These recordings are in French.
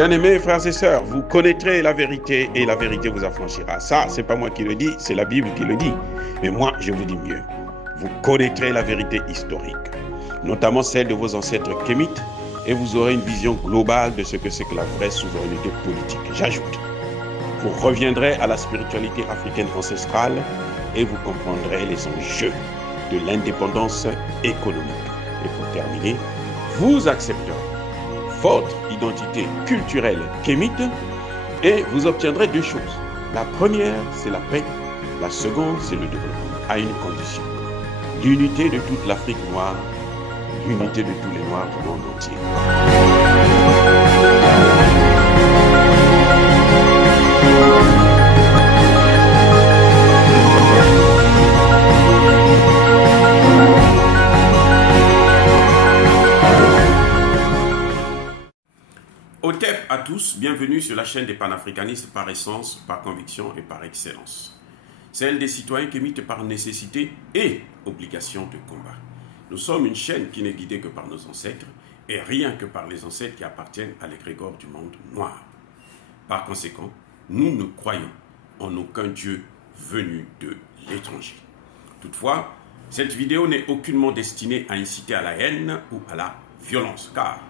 Bien-aimés frères et sœurs, vous connaîtrez la vérité et la vérité vous affranchira. Ça, c'est pas moi qui le dis, c'est la Bible qui le dit. Mais moi, je vous dis mieux. Vous connaîtrez la vérité historique, notamment celle de vos ancêtres kémites, et vous aurez une vision globale de ce que c'est que la vraie souveraineté politique. J'ajoute, vous reviendrez à la spiritualité africaine ancestrale et vous comprendrez les enjeux de l'indépendance économique. Et pour terminer, vous accepterez votre identité culturelle kémite et vous obtiendrez deux choses. La première, c'est la paix. La seconde, c'est le développement, à une condition. L'unité de toute l'Afrique noire, l'unité de tous les Noirs du monde entier. Otep à tous, bienvenue sur la chaîne des panafricanistes par essence, par conviction et par excellence. Celle des citoyens kémites par nécessité et obligation de combat. Nous sommes une chaîne qui n'est guidée que par nos ancêtres et rien que par les ancêtres qui appartiennent à l'égrégore du monde noir. Par conséquent, nous ne croyons en aucun Dieu venu de l'étranger. Toutefois, cette vidéo n'est aucunement destinée à inciter à la haine ou à la violence, car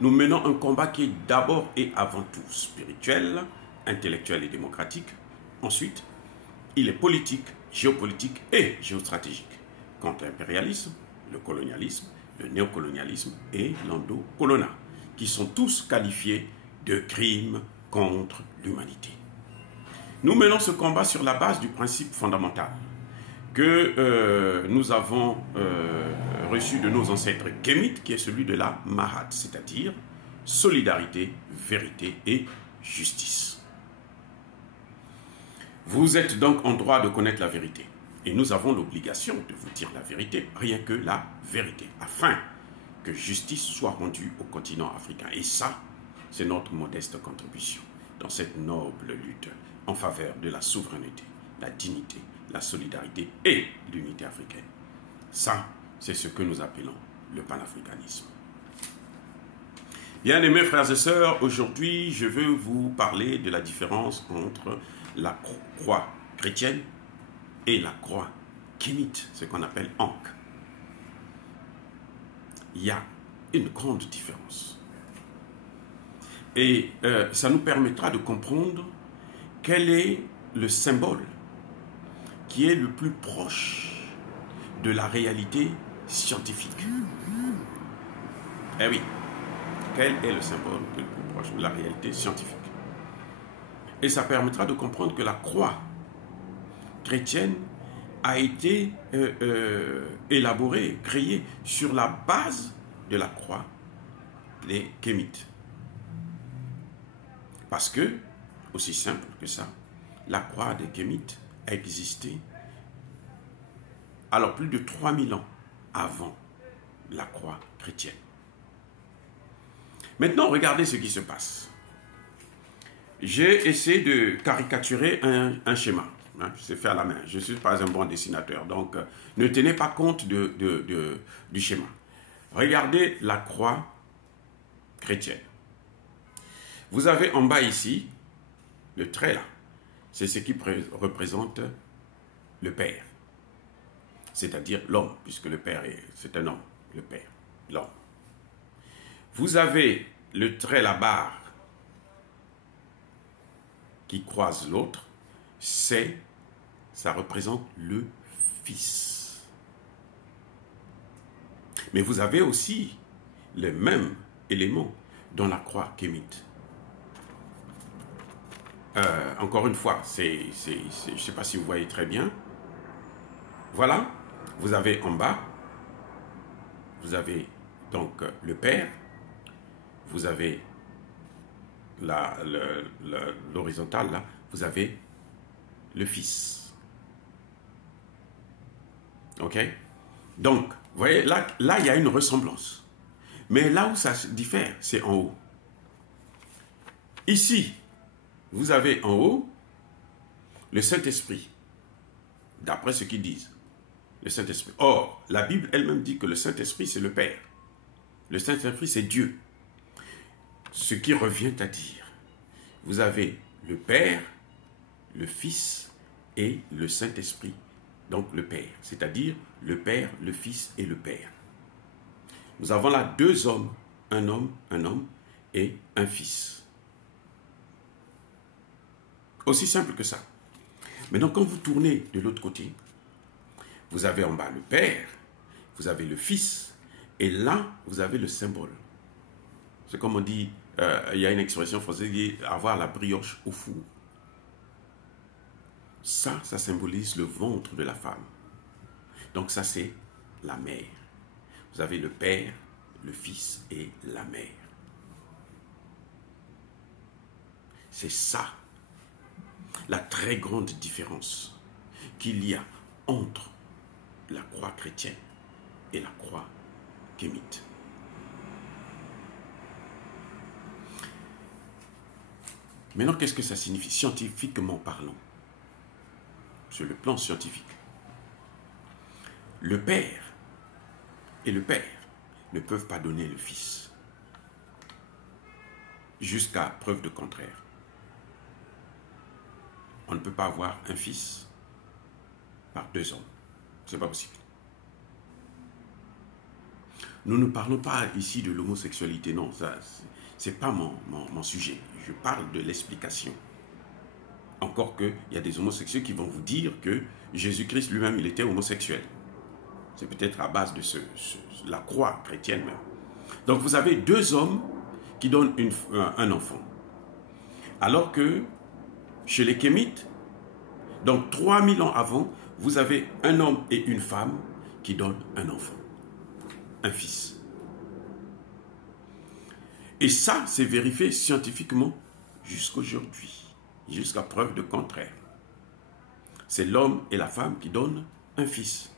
nous menons un combat qui est d'abord et avant tout spirituel, intellectuel et démocratique. Ensuite, il est politique, géopolitique et géostratégique. Contre l'impérialisme, le colonialisme, le néocolonialisme et l'endocolonat, qui sont tous qualifiés de crimes contre l'humanité. Nous menons ce combat sur la base du principe fondamental que nous avons reçu de nos ancêtres kémites, qui est celui de la Mahat, c'est-à-dire solidarité, vérité et justice. Vous êtes donc en droit de connaître la vérité, et nous avons l'obligation de vous dire la vérité, rien que la vérité, afin que justice soit rendue au continent africain. Et ça, c'est notre modeste contribution dans cette noble lutte en faveur de la souveraineté, la dignité, la solidarité et l'unité africaine. Ça, c'est ce que nous appelons le panafricanisme. Bien-aimés frères et sœurs, aujourd'hui, je veux vous parler de la différence entre la croix chrétienne et la croix kémite, ce qu'on appelle Ankh. Il y a une grande différence. Et ça nous permettra de comprendre quel est le symbole qui est le plus proche de la réalité scientifique. Eh oui, quel est le symbole le plus proche de la réalité scientifique? Et ça permettra de comprendre que la croix chrétienne a été élaborée, créée sur la base de la croix des kémites. Parce que, aussi simple que ça, la croix des kémites a existé alors plus de 3000 ans avant la croix chrétienne. Maintenant, regardez ce qui se passe. J'ai essayé de caricaturer un schéma. Hein, je sais faire à la main. Je ne suis pas un bon dessinateur. Donc, ne tenez pas compte du schéma. Regardez la croix chrétienne. Vous avez en bas ici, le trait là. C'est ce qui représente le Père. C'est-à-dire l'homme, puisque le Père c'est un homme. Le Père, l'homme. Vous avez le trait, la barre, qui croise l'autre, ça représente le Fils. Mais vous avez aussi les mêmes éléments dans la croix kémite. Encore une fois, je ne sais pas si vous voyez très bien. Voilà, vous avez en bas, vous avez donc le Père, vous avez l'horizontale, là, vous avez le Fils. Ok? Donc, vous voyez, là, il y a une ressemblance. Mais là où ça diffère, c'est en haut. Ici, vous avez en haut le Saint-Esprit, d'après ce qu'ils disent. Le Saint-Esprit. Or, la Bible elle-même dit que le Saint-Esprit, c'est le Père. Le Saint-Esprit, c'est Dieu. Ce qui revient à dire, vous avez le Père, le Fils et le Saint-Esprit, donc le Père, c'est-à-dire le Père, le Fils et le Père. Nous avons là deux hommes, un homme et un fils. Aussi simple que ça. Maintenant, quand vous tournez de l'autre côté, vous avez en bas le Père, vous avez le Fils, et là, vous avez le symbole. C'est comme on dit, il y a une expression française qui dit avoir la brioche au four. Ça symbolise le ventre de la femme. Donc ça, c'est la mère. Vous avez le Père, le Fils et la mère. C'est ça, la très grande différence qu'il y a entre la croix chrétienne et la croix kémite. Maintenant, qu'est-ce que ça signifie scientifiquement parlant? Sur le plan scientifique. Le Père et le Père ne peuvent pas donner le Fils jusqu'à preuve de contraire. On ne peut pas avoir un fils par deux hommes. Ce n'est pas possible. Nous ne parlons pas ici de l'homosexualité, non, ça, ce n'est pas mon sujet. Je parle de l'explication. Encore qu'il y a des homosexuels qui vont vous dire que Jésus-Christ lui-même, il était homosexuel. C'est peut-être à base de la croix chrétienne même. Donc vous avez deux hommes qui donnent un enfant. Alors que chez les Kémites, donc 3000 ans avant, vous avez un homme et une femme qui donnent un enfant, un fils. Et ça, c'est vérifié scientifiquement jusqu'aujourd'hui, jusqu'à preuve de contraire. C'est l'homme et la femme qui donnent un fils.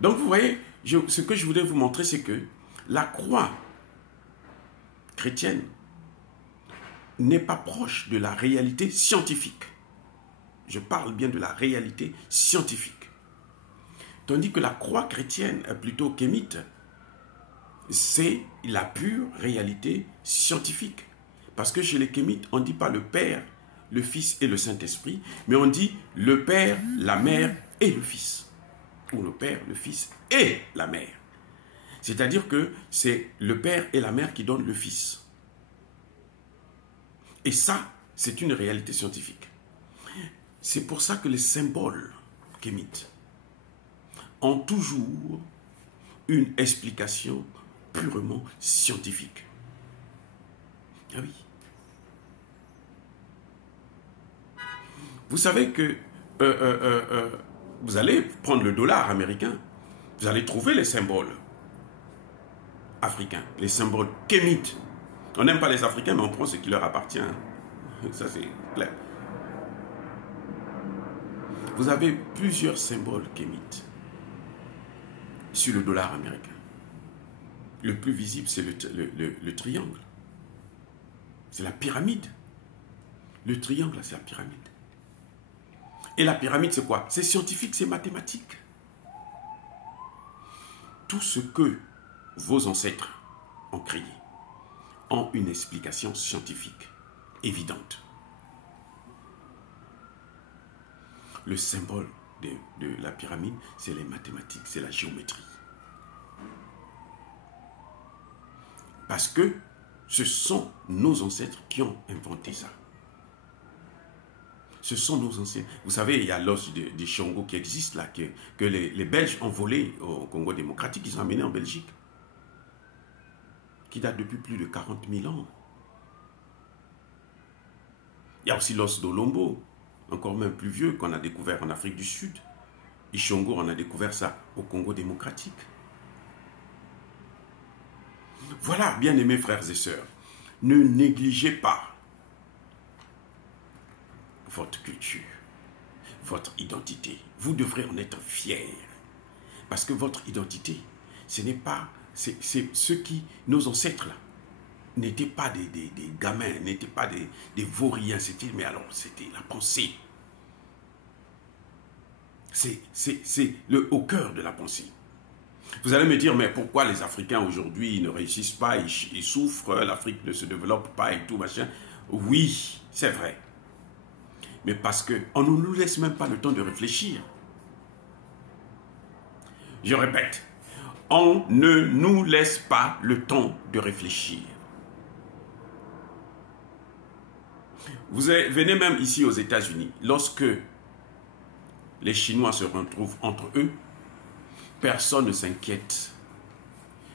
Donc vous voyez, ce que je voulais vous montrer, c'est que la croix chrétienne n'est pas proche de la réalité scientifique. Je parle bien de la réalité scientifique. Tandis que la croix chrétienne, plutôt kémite, c'est la pure réalité scientifique. Parce que chez les kémites, on ne dit pas le Père, le Fils et le Saint-Esprit, mais on dit le Père, la Mère et le Fils. Ou le Père, le Fils et la Mère. C'est-à-dire que c'est le Père et la Mère qui donnent le Fils. Et ça, c'est une réalité scientifique. C'est pour ça que les symboles kémites ont toujours une explication purement scientifique. Ah oui. Vous savez que vous allez prendre le dollar américain, vous allez trouver les symboles africains, les symboles kémites. On n'aime pas les Africains, mais on prend ce qui leur appartient. Ça, c'est clair. Vous avez plusieurs symboles kémites sur le dollar américain. Le plus visible, c'est le triangle. C'est la pyramide. Le triangle, c'est la pyramide. Et la pyramide, c'est quoi? C'est scientifique, c'est mathématique. Tout ce que vos ancêtres ont créé ont une explication scientifique évidente. Le symbole de la pyramide, c'est les mathématiques, c'est la géométrie. Parce que ce sont nos ancêtres qui ont inventé ça. Ce sont nos anciens. Vous savez, il y a l'os des Chongo qui existe là, que les Belges ont volé au Congo démocratique, ils ont amené en Belgique. Qui date depuis plus de 40 000 ans. Il y a aussi l'os d'Olombo, encore même plus vieux, qu'on a découvert en Afrique du Sud. Ishongo, on a découvert ça au Congo démocratique. Voilà, bien-aimés frères et sœurs, ne négligez pas votre culture, votre identité. Vous devrez en être fiers. Parce que votre identité, ce n'est pas... C'est ceux qui, nos ancêtres là, n'étaient pas des gamins, n'étaient pas des vauriens, mais alors c'était la pensée. C'est au cœur de la pensée. Vous allez me dire, mais pourquoi les Africains aujourd'hui ne réussissent pas, ils souffrent, l'Afrique ne se développe pas et tout, machin. Oui, c'est vrai. Mais parce qu'on ne nous laisse même pas le temps de réfléchir. Je répète, on ne nous laisse pas le temps de réfléchir. Vous venez même ici aux États-Unis, lorsque les Chinois se retrouvent entre eux, personne ne s'inquiète.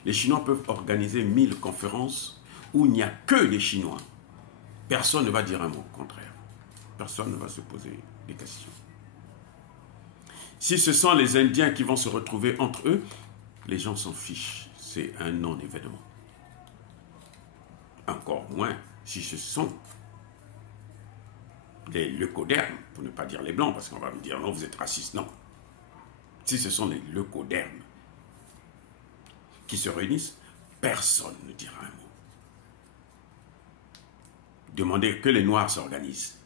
Les Chinois peuvent organiser 1000 conférences où il n'y a que des Chinois. Personne ne va dire un mot contraire. Personne ne va se poser des questions. Si ce sont les Indiens qui vont se retrouver entre eux, les gens s'en fichent. C'est un non-événement. Encore moins si ce sont les leucodermes, pour ne pas dire les blancs, parce qu'on va me dire non, vous êtes raciste. Non. Si ce sont les leucodermes qui se réunissent, personne ne dira un mot. Demandez que les Noirs s'organisent.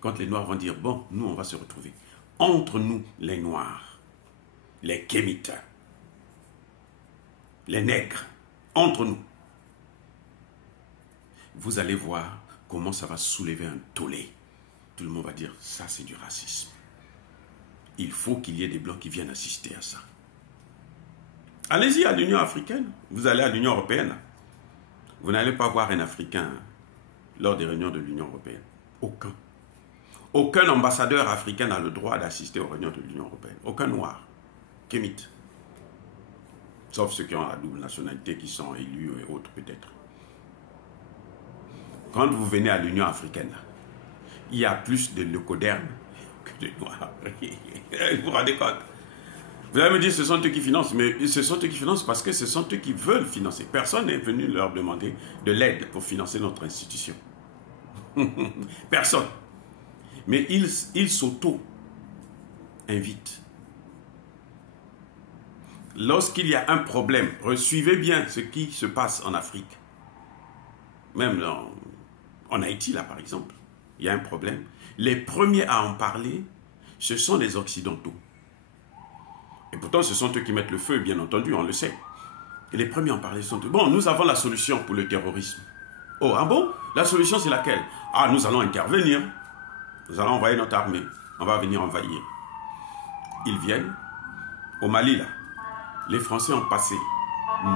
Quand les Noirs vont dire, bon, nous on va se retrouver. Entre nous, les Noirs, les Kémites, les nègres, entre nous, vous allez voir comment ça va soulever un tollé. Tout le monde va dire, ça c'est du racisme. Il faut qu'il y ait des Blancs qui viennent assister à ça. Allez-y à l'Union africaine, vous allez à l'Union européenne. Vous n'allez pas voir un Africain lors des réunions de l'Union européenne. Aucun. Aucun ambassadeur africain n'a le droit d'assister aux réunions de l'Union européenne. Aucun Noir, Kémite. Sauf ceux qui ont la double nationalité, qui sont élus et autres peut-être. Quand vous venez à l'Union africaine, il y a plus de leucodermes que de Noirs. Vous vous rendez compte? Vous allez me dire, ce sont eux qui financent, mais ce sont eux qui financent parce que ce sont eux qui veulent financer. Personne n'est venu leur demander de l'aide pour financer notre institution. Personne. Mais ils s'auto-invitent. Lorsqu'il y a un problème, suivez bien ce qui se passe en Afrique. Même en Haïti, là, par exemple, il y a un problème. Les premiers à en parler, ce sont les Occidentaux. Et pourtant, ce sont eux qui mettent le feu, bien entendu, on le sait. Et les premiers à en parler sont eux. Bon, nous avons la solution pour le terrorisme. Oh, ah bon? La solution, c'est laquelle? Ah, nous allons intervenir. Nous allons envoyer notre armée. On va venir envahir. Ils viennent. Au Mali, là, les Français ont passé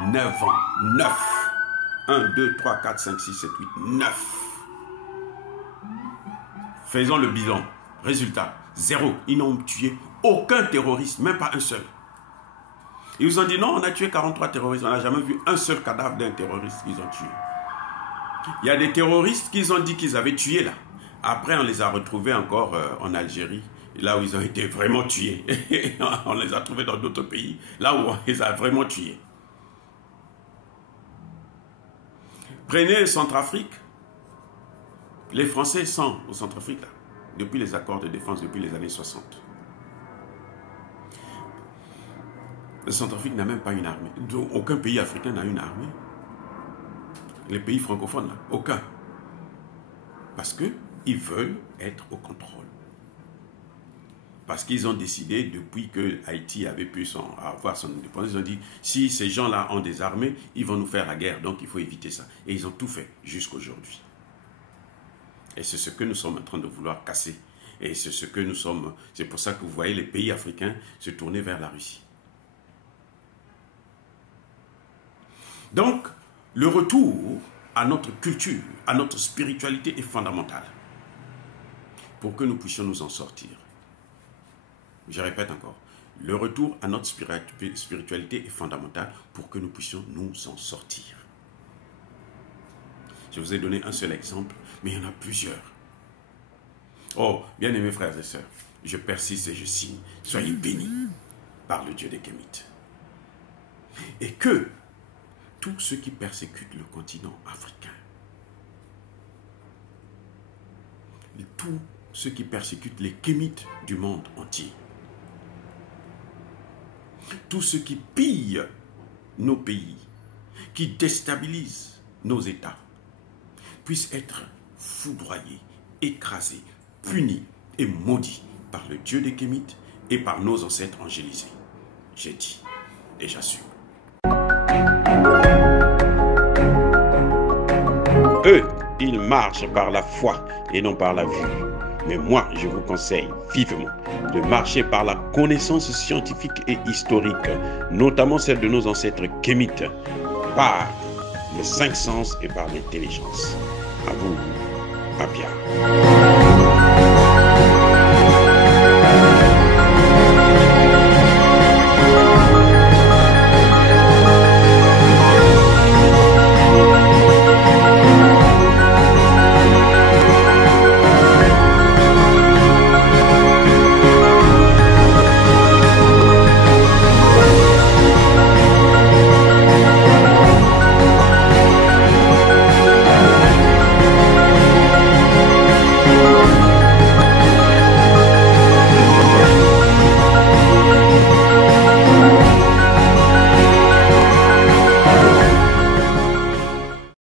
9 ans. 9. 1, 2, 3, 4, 5, 6, 7, 8, 9. Faisons le bilan. Résultat, 0. Ils n'ont tué aucun terroriste, même pas un seul. Ils vous ont dit non, on a tué 43 terroristes. On n'a jamais vu un seul cadavre d'un terroriste qu'ils ont tué. Il y a des terroristes qu'ils ont dit qu'ils avaient tués là. Après, on les a retrouvés encore en Algérie, là où ils ont été vraiment tués. On les a trouvés dans d'autres pays, là où on les a vraiment tués. Prenez Centrafrique. Les Français sont au Centrafrique, là, depuis les accords de défense, depuis les années 60. Le Centrafrique n'a même pas une armée. Aucun pays africain n'a une armée. Les pays francophones, là, aucun. Parce qu'ils veulent être au contrôle. Parce qu'ils ont décidé, depuis que Haïti avait pu avoir son indépendance, ils ont dit, si ces gens-là ont des armées, ils vont nous faire la guerre, donc il faut éviter ça. Et ils ont tout fait jusqu'à aujourd'hui. Et c'est ce que nous sommes en train de vouloir casser. Et c'est ce que nous sommes. C'est pour ça que vous voyez les pays africains se tourner vers la Russie. Donc, le retour à notre culture, à notre spiritualité est fondamental pour que nous puissions nous en sortir. Je répète encore, le retour à notre spiritualité est fondamental pour que nous puissions nous en sortir. Je vous ai donné un seul exemple, mais il y en a plusieurs. Oh, bien-aimés frères et sœurs, je persiste et je signe. Soyez bénis par le Dieu des Kémites. Et que tous ceux qui persécutent le continent africain, tous ceux qui persécutent les Kémites du monde entier, tous ceux qui pillent nos pays, qui déstabilisent nos États, puissent être foudroyés, écrasés, punis et maudits par le Dieu des Kémites et par nos ancêtres angélisés. J'ai dit et j'assume. Eux, ils marchent par la foi et non par la vue. Mais moi, je vous conseille vivement de marcher par la connaissance scientifique et historique, notamment celle de nos ancêtres kémites, par les 5 sens et par l'intelligence. À vous, Apia.